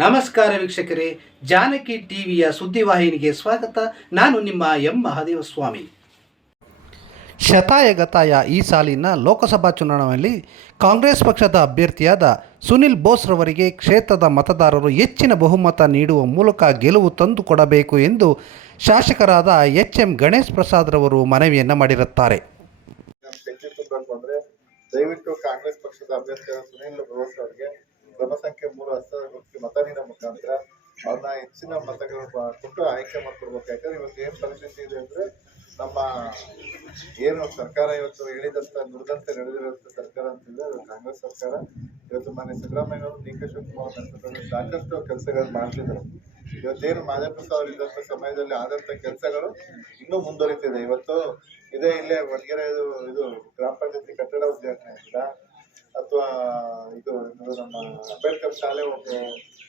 ನಮಸ್ಕಾರ ವೀಕ್ಷಕರೇ ಜಾನಕಿ ಟಿವಿಯ ಸುದ್ದಿವಾಹಿನಿಗೆ ಸ್ವಾಗತ. ನಾನು ನಿಮ್ಮ ಎಂ. ಮಹಾದೇವ ಸ್ವಾಮಿ ಶತಾಯಗತಾಯ ಈ ಸಾಲಿನ ಲೋಕಸಭಾ ಚುನಾವಣೆಯಲ್ಲಿ ಕಾಂಗ್ರೆಸ್ ಪಕ್ಷದ ಅಭ್ಯರ್ಥಿಯಾದ ಸುನಿಲ್ ಬೋಸ್ರವರಿಗೆ ಕ್ಷೇತ್ರದ ಮತದಾರರು ಹೆಚ್ಚಿನ ಬಹುಮತ ನೀಡುವ ಮೂಲಕ ಗೆಲುವು ತಂದುಕೊಡಬೇಕು ಎಂದು ಶಾಸಕರಾದ ಎಚ್ ಎಂ ಗಣೇಶ್ ಪ್ರಸಾದ್ರವರು ಮನವಿಯನ್ನು ಮಾಡಿರುತ್ತಾರೆ. ದಯವಿಟ್ಟು ಕಾಂಗ್ರೆಸ್ ಪಕ್ಷದ ಅಭ್ಯರ್ಥಿಯಾದ ಸುನಿಲ್ ಬೋಸ್ ಅವರಿಗೆ ಕ್ರಮ ಸಂಖ್ಯೆ ಮೂರು ಮತ ನೀಡೋ ಮುಖಾಂತರ ಅವ್ರನ್ನ ಹೆಚ್ಚಿನ ಮತಗಳು ಕೊಟ್ಟು ಆಯ್ಕೆ ಮಾಡ್ಕೊಡ್ಬೇಕು. ಯಾಕಂದ್ರೆ ಇವತ್ತು ಏನ್ ಪರಿಸ್ಥಿತಿ ಇದೆ ಅಂದ್ರೆ ನಮ್ಮ ಏನು ಸರ್ಕಾರ ಇವತ್ತು ಹೇಳಿದಂತ ನುಡಿದಂತೆ ನಡೆದಿರುವಂತ ಸರ್ಕಾರ ಅಂತಂದ್ರೆ ಕಾಂಗ್ರೆಸ್ ಸರ್ಕಾರ. ಇವತ್ತು ಮಾನ್ಯ ಸಿದ್ದರಾಮಯ್ಯ ಅವರು ಡಿ ಕೆ ಶಿವಕುಮಾರ್ ಸಾಕಷ್ಟು ಕೆಲಸಗಳನ್ನು ಮಾಡ್ತಿದ್ರು. ಇವತ್ತೇನು ಮಾದಪ್ಪ ಅವರು ಇದ್ದಂತ ಸಮಯದಲ್ಲಿ ಆದಂತ ಕೆಲಸಗಳು ಇನ್ನೂ ಮುಂದುವರಿತಿದೆ. ಇವತ್ತು ಇದೇ ಇಲ್ಲೇ ವಡ್ಗೆರೆ ಇದು ಇದು ಗ್ರಾಮ ಪಂಚಾಯತಿ ಕಟ್ಟಡ ಉದ್ಘಾಟನೆ ಅಥವಾ ಇದು ಶಾಲೆ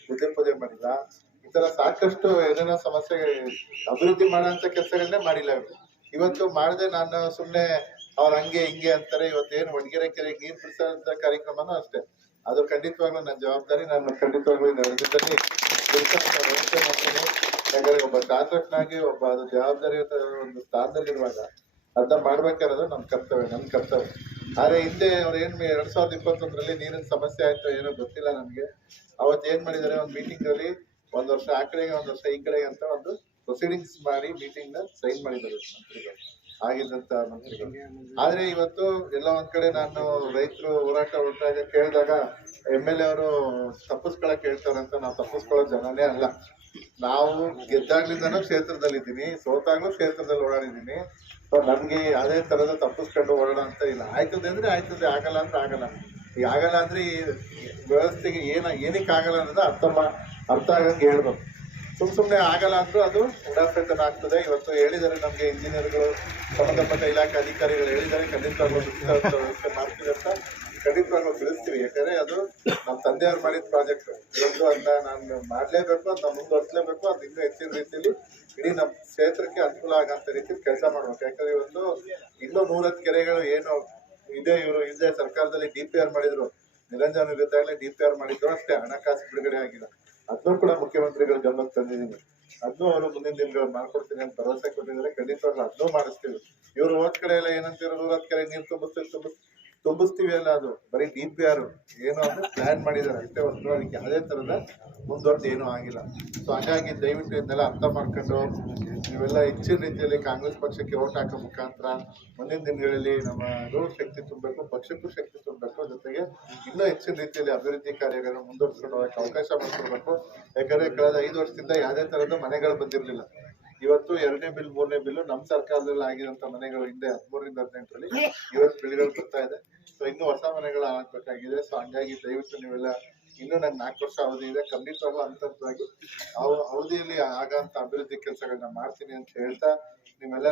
ಬುದ್ಧಿ ಪೂಜೆ ಮಾಡಿಲ್ಲ ಈ ತರ ಸಾಕಷ್ಟು ಏನೇನೋ ಸಮಸ್ಯೆ ಅಭಿವೃದ್ಧಿ ಮಾಡೋಂಥ ಕೆಲಸಗಳನ್ನೇ ಮಾಡಿಲ್ಲ ಇವರು. ಇವತ್ತು ಮಾಡದೆ ನಾನು ಸುಮ್ಮನೆ ಅವ್ರ ಹಂಗೆ, ಹಿಂಗೆ ಅಂತಾರೆ. ಇವತ್ತೇನು ಒಣಗಿರ ಕೆರೆಗೆ ನೀರು ಬಿಡಿಸೋಂಥ ಕಾರ್ಯಕ್ರಮನೂ ಅಷ್ಟೇ. ಅದು ಖಂಡಿತವಾಗ್ಲೂ ನನ್ನ ಜವಾಬ್ದಾರಿ. ನಾನು ಖಂಡಿತವಾಗ್ಲೂ ವ್ಯವಸ್ಥೆ ಮಾಡ್ತೀನಿ. ಯಾಕಂದ್ರೆ ಒಬ್ಬ ಶಾಸಕನಾಗಿ, ಒಬ್ಬ ಅದು ಜವಾಬ್ದಾರಿಯುತ ಒಂದು ಸ್ಥಾನದಲ್ಲಿರುವಾಗ ಅದನ್ನ ಮಾಡ್ಬೇಕಾದ್ರೆ ನಮ್ಮ ಕರ್ತವ್ಯ ನನ್ನ ಕರ್ತವ್ಯ. ಆದ್ರೆ ಹಿಂದೆ ಅವ್ರು ಏನ್ ಎರಡು ಸಾವಿರದ ಇಪ್ಪತ್ತೊಂದರಲ್ಲಿ ನೀರಿನ ಸಮಸ್ಯೆ ಆಯ್ತು ಏನೋ ಗೊತ್ತಿಲ್ಲ ನನಗೆ ಅವತ್ತು ಏನ್ ಮಾಡಿದ್ದಾರೆ ಒಂದು ಮೀಟಿಂಗ್ ಅಲ್ಲಿ ಒಂದ್ ವರ್ಷ ಆ ಕಡೆಗೆ, ಒಂದ್ ವರ್ಷ ಈ ಕಡೆಗೆ ಅಂತ ಒಂದು ಪ್ರೊಸೀಡಿಂಗ್ಸ್ ಮಾಡಿ ಮೀಟಿಂಗ್ನ ಸೈನ್ ಮಾಡಿದ್ದಾರೆ ಆಗಿದ್ದಂತ ಮಂತ್ರಿಗಳು. ಆದ್ರೆ ಇವತ್ತು ಎಲ್ಲ ಒಂದ್ ಕಡೆ ನಾನು ರೈತರು ಹೋರಾಟ ಹೊರಟಾಗ ಕೇಳಿದಾಗ ಎಂ ಎಲ್ ಎ ಅವರು ತಪ್ಪಿಸ್ಕೊಳಕ್ ಅಂತ ನಾವು ತಪ್ಪಿಸ್ಕೊಳ್ಳೋ ಜನನೇ ಅಲ್ಲ. ನಾವು ಗೆದ್ದಾಗ್ಲಿಂದನೂ ಕ್ಷೇತ್ರದಲ್ಲಿ ಇದ್ದೀನಿ ಸೋತಾಗ್ಲೂ ಕ್ಷೇತ್ರದಲ್ಲಿ ಓಡಾಡಿದ್ದೀನಿ. ಸೊ ನಮಗೆ ಅದೇ ಥರದ ತಪ್ಪಿಸ್ಕೊಂಡು ಓಡೋಣ ಅಂತ ಇಲ್ಲ. ಆಯ್ತದೆ ಅಂದರೆ ಆಯ್ತದೆ, ಆಗಲ್ಲ ಅಂದ್ರೆ ಆಗಲ್ಲ. ಈಗ ಆಗಲ್ಲ ಅಂದರೆ ಈ ವ್ಯವಸ್ಥೆಗೆ ಏನ, ಏನಕ್ಕೆ ಆಗಲ್ಲ ಅನ್ನೋದು ಅರ್ಥ ಅರ್ಥ ಆಗಂಗೆ ಹೇಳ್ಬೇಕು. ಸುಮ್ಮ ಸುಮ್ಮನೆ ಆಗಲ್ಲ ಅಂದರೂ ಅದು ಉಡಾಫೆತನ ಆಗ್ತದೆ. ಇವತ್ತು ಹೇಳಿದ್ದಾರೆ ನಮಗೆ ಇಂಜಿನಿಯರ್ಗಳು ಸಂಬಂಧಪಟ್ಟ ಇಲಾಖೆ ಅಧಿಕಾರಿಗಳು ಹೇಳಿದ್ದಾರೆ, ಖಂಡಿತ ಮಾಡ್ತೀವಿ ಅಂತ. ಖಂಡಿತವಾಗ್ಲೂ ಬೆಳೆಸ್ತೀವಿ ಯಾಕಂದ್ರೆ ಅದು ನಮ್ಮ ತಂದೆಯವ್ರು ಮಾಡಿದ ಪ್ರಾಜೆಕ್ಟ್ ಇವತ್ತು ಅದನ್ನ ನಾನು ಮಾಡ್ಲೇಬೇಕು ಅದನ್ನ ಮುಂದುವರಿಸಲೇಬೇಕು ಅದು ಇನ್ನೂ ಹೆಚ್ಚಿನ ರೀತಿಯಲ್ಲಿ ಇಡೀ ನಮ್ಮ ಕ್ಷೇತ್ರಕ್ಕೆ ಅನುಕೂಲ ಆಗಂತ ರೀತಿ ಕೆಲಸ ಮಾಡಬೇಕು. ಯಾಕಂದ್ರೆ ಇವತ್ತು ಇನ್ನೂ ನೂರತ್ತು ಕೆರೆಗಳು ಏನು ಇದೆ ಇವರು. ಹಿಂದೆ ಸರ್ಕಾರದಲ್ಲಿ ಡಿ ಪಿ ಆರ್ ಮಾಡಿದ್ರು. ನಿರಂಜನ ವಿರುದ್ಧಾಗಲೇ ಡಿ ಪಿ ಆರ್ ಮಾಡಿದ್ರು ಅಷ್ಟೇ. ಹಣಕಾಸು ಬಿಡುಗಡೆ ಆಗಿಲ್ಲ. ಅದನ್ನು ಕೂಡ ಮುಖ್ಯಮಂತ್ರಿಗಳ ಗಮನಕ್ಕೆ ತಂದಿದ್ದೀನಿ ಅದನ್ನು ಅವರು ಮುಂದಿನ ದಿನಗಳು ಮಾಡ್ಕೊಡ್ತೀನಿ ಅಂತ ಭರವಸೆ ಕೊಟ್ಟಿದ್ದಾರೆ. ಖಂಡಿತವಾಗ್ಲೂ ಅದನ್ನೂ ಮಾಡಿಸ್ತೀವಿ. ಇವರು ಹೋದ್ ಕಡೆ ಎಲ್ಲ ಏನಂತೀರೋ ನೂರತ್ತು ಕೆರೆ ನೀರು ತುಂಬಿಸ್ತೀವಿ ತುಂಬಿಸ್ ತುಂಬಿಸ್ತೀವಿ ಅಲ್ಲ ಅದು. ಬರೀ ಡಿ ಪಿ ಆರ್ ಏನು ಅಂದ್ರೆ ಪ್ಲಾನ್ ಮಾಡಿದ್ದಾರೆ. ಅಷ್ಟೇ ಹೊರತು ಅದಕ್ಕೆ ಯಾವುದೇ ಥರದ ಮುಂದುವರೆದು ಏನೂ ಆಗಿಲ್ಲ. ಸೊ ಹಾಗಾಗಿ ದಯವಿಟ್ಟು ಇದನ್ನೆಲ್ಲ ಅರ್ಥ ಮಾಡ್ಕೊಂಡು ನೀವೆಲ್ಲ ಹೆಚ್ಚಿನ ರೀತಿಯಲ್ಲಿ ಕಾಂಗ್ರೆಸ್ ಪಕ್ಷಕ್ಕೆ ಓಟ್ ಹಾಕೋ ಮುಖಾಂತರ ಮುಂದಿನ ದಿನಗಳಲ್ಲಿ ನಮ್ಮ ಶಕ್ತಿ ತುಂಬಬೇಕು, ಪಕ್ಷಕ್ಕೂ ಶಕ್ತಿ ತುಂಬಬೇಕು. ಜೊತೆಗೆ ಇನ್ನೂ ಹೆಚ್ಚಿನ ರೀತಿಯಲ್ಲಿ ಅಭಿವೃದ್ಧಿ ಕಾರ್ಯಗಳನ್ನು ಮುಂದುವರಿಸ್ಕೊಂಡು ಹೋಗಕ್ಕೆ ಅವಕಾಶ ಮಾಡಿಕೊಡ್ಬೇಕು. ಯಾಕಂದ್ರೆ ಕಳೆದ ಐದು ವರ್ಷದಿಂದ ಯಾವುದೇ ತರದ ಮನೆಗಳು ಬಂದಿರಲಿಲ್ಲ. ಇವತ್ತು ಎರಡನೇ ಬಿಲ್ ಮೂರನೇ ಬಿಲ್ ನಮ್ಮ ಸರ್ಕಾರದಲ್ಲಿ ಆಗಿರುವಂತ ಮನೆಗಳು ಹಿಂದೆ ಹದಿಮೂರರಿಂದ ಹದಿನೆಂಟರಲ್ಲಿ ಇವತ್ತು ಬಿಲ್ಗಳು ಬರ್ತಾ ಇದೆ. ಸೊ ಇನ್ನು ಹೊಸ ಮನೆಗಳು ಆಗ್ಬೇಕಾಗಿದೆ. ಸೊ ಹಂಗಾಗಿ ದಯವಿಟ್ಟು ನೀವೆಲ್ಲ ಇನ್ನೂ ನಂಗೆ ನಾಲ್ಕು ವರ್ಷ ಅವಧಿ ಇದೆ. ಖಂಡಿತವಾಗ್ಲೂ ಹಂತವಾಗಿ ಅವ ಅವಧಿಯಲ್ಲಿ ಆಗಂತ ಅಭಿವೃದ್ಧಿ ಕೆಲಸಗಳನ್ನ ಮಾಡ್ತೀನಿ ಅಂತ ಹೇಳ್ತಾ ನಿಮ್ಮೆಲ್ಲ